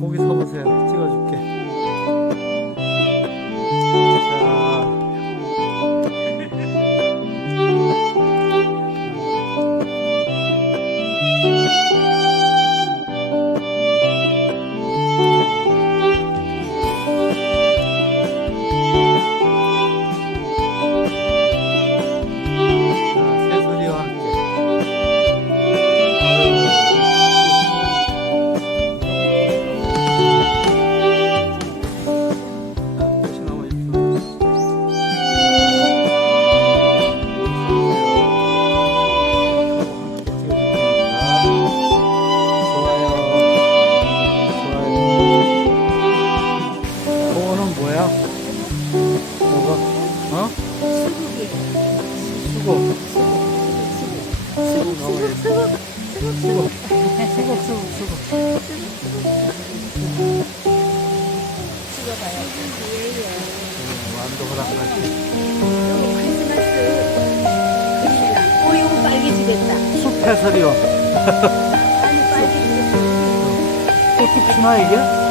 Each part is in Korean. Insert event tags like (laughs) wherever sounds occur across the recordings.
거기 서보세요. 찍어줄게. 수국. 수국 너무 예뻐. 수국. 수국, 수국, 수국. 완도가 나가지. 오, 이거 빨개지겠다. 숲 해설이요. 아니, 빨개지겠다. 꽃이 피나 이게?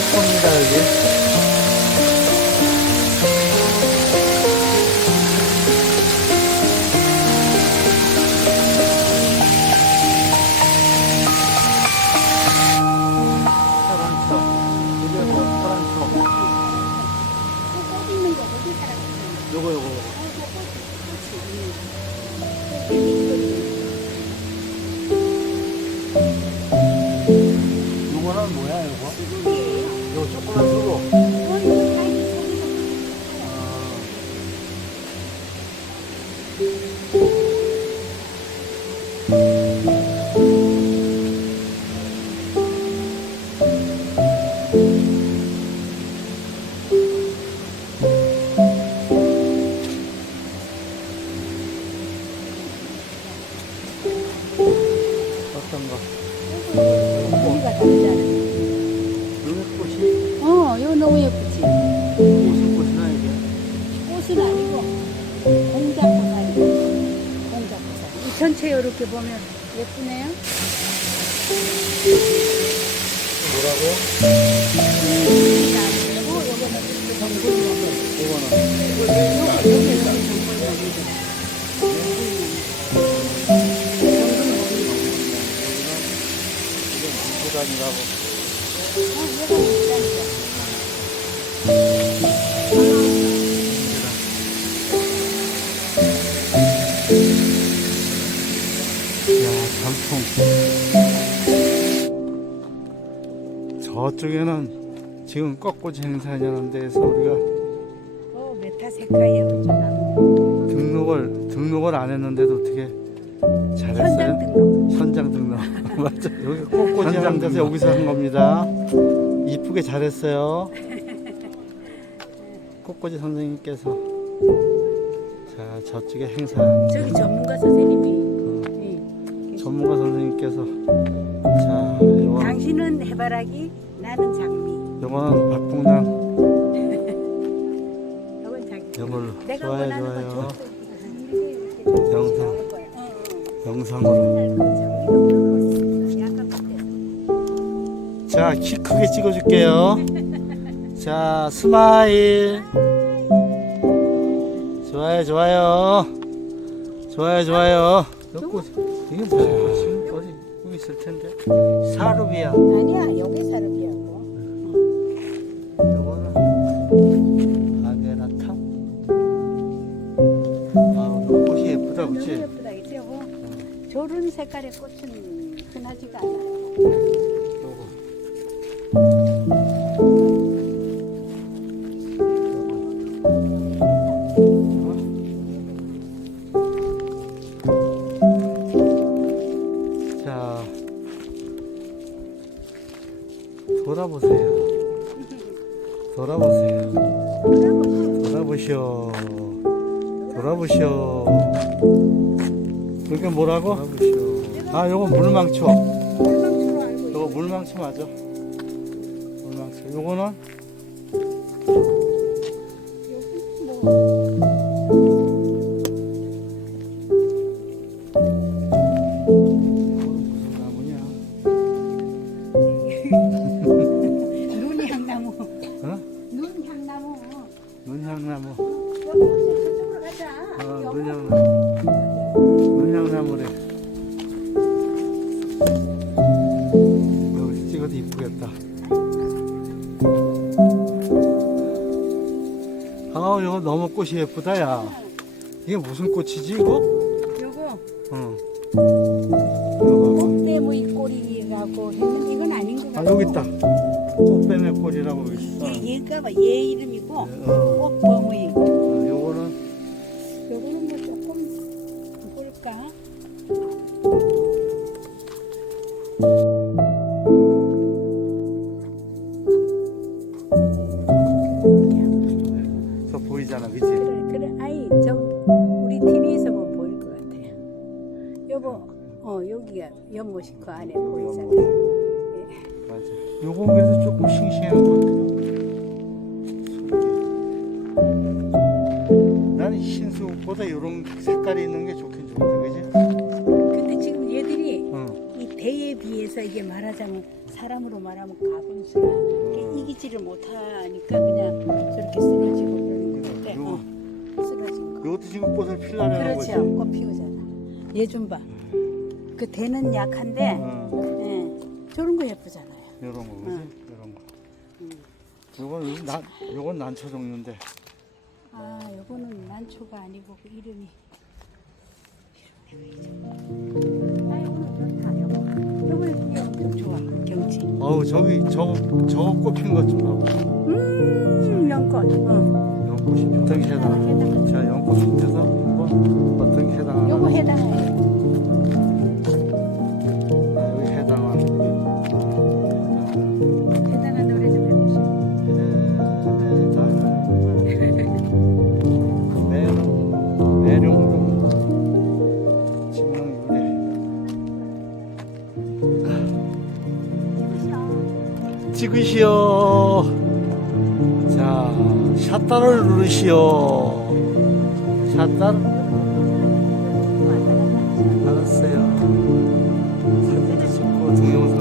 꽃입니다 여기. 요거 요거. 어떤 거? 우리가 다르잖아. 이 전체 이렇게 보면 예쁘네요. 이게 아니고 요거는 이렇게 정글로. 요거는 부단이라고. 야, 저쪽에는 지금 꺾고지 행사하는 데서 우리가 어, 나오네. 등록을 등록을 안 했는데도 어떻게 잘했어요? 현장 등록. 현장 등록 (laughs) 맞죠? 여기 꽃꽂이 하는 데서 여기서 한 겁니다. 이쁘게 잘했어요. (laughs) 꽃꽂이 선생님께서 자 저쪽에 행사 저기 전문가 선생님이. 어, 예. 전문가 선생님께서 자 당신은 해바라기, 나는 장미. 요거는 박풍랑. 이건 자기. 이걸로 내가 좋아요 원하는 좋아요. 영상. 영상으로. 자 키 크게 찍어줄게요. 자 스마일. 좋아요 좋아요. 좋아요 좋아요. 꽃 이게 뭐야 지금 어디 여기 있을 텐데. 사루비아. 아니야 여기 사람이야고 요거는 아게라탑 아 꽃이 예쁘다 그치? 너무 예쁘다 이제뭐 저런 색깔의 꽃은 흔하지가 않아요 요거 자, 돌아보세요. 돌아보세요. 돌아보시오. 돌아보시오. 그게 뭐라고? 돌아보시오. 아, 요거 물망초. 요거 물망초 맞아. 물망초. 요거는 눈향나무. 여기 저쪽으로 가자. 어, 여기. 눈향나무. 눈향나무래. 여기 찍어도 이쁘겠다. 아, 이거 너무 꽃이 예쁘다, 야. 이게 무슨 꽃이지, 이거? 요거 응. 이거 꽃대모이 꼬리라고 했는데 이건 아닌 것 봐봐. 아, 같아. 여기 있다. 꽃뱀의 꼴이라고 있어. 얘 얘가 봐. 얘 이름이고 어, 꽃범의. 어, 요거는 요거는 뭐 조금 볼까? 저 보이잖아, 그치? 그래 그래 아이 저 우리 TV에서 보면 보일 것 같아요. 여보 어 여기가 연못이 그 안에 보이잖아. 예. 맞아. 요거 그래도 조금 싱싱한 흰수보다 이런 색깔이 있는 게 좋긴 좋은데, 그지? 근데 지금 얘들이 응. 이 대에 비해서 이게 말하자면 사람으로 말하면 가분수라 이게 이기지를 못하니까 그냥 저렇게 쓰러지고 그러는 것 같아. 요거, 어, 쓰러진 거. 요것도 지금 꽃을 필라는 거지. 그렇죠. 꽃 피우잖아. 얘 좀 봐. 그 대는 약한데 응. 예, 저런 거 예쁘잖아요. 요런 거, 그지? 응. 요런 거. 음. 요건 난, 요건 난초 종류인데. 아, 요거는 난초가 아니고 그 이름이? 아. 요거. 요거 좋아. 경치. 어우, 저기, 저거, 저거 꽃핀 것좀 봐봐. 음, 연꽃. 어. 연꽃이 어떻게 해당하 해당하지. 자, 연꽃 중에서 한번 어떻게 해당하나? 요거 해당해. 아, 자 샷다를 누르시오. 샷다 알았어요. 사진도 찍고 동영상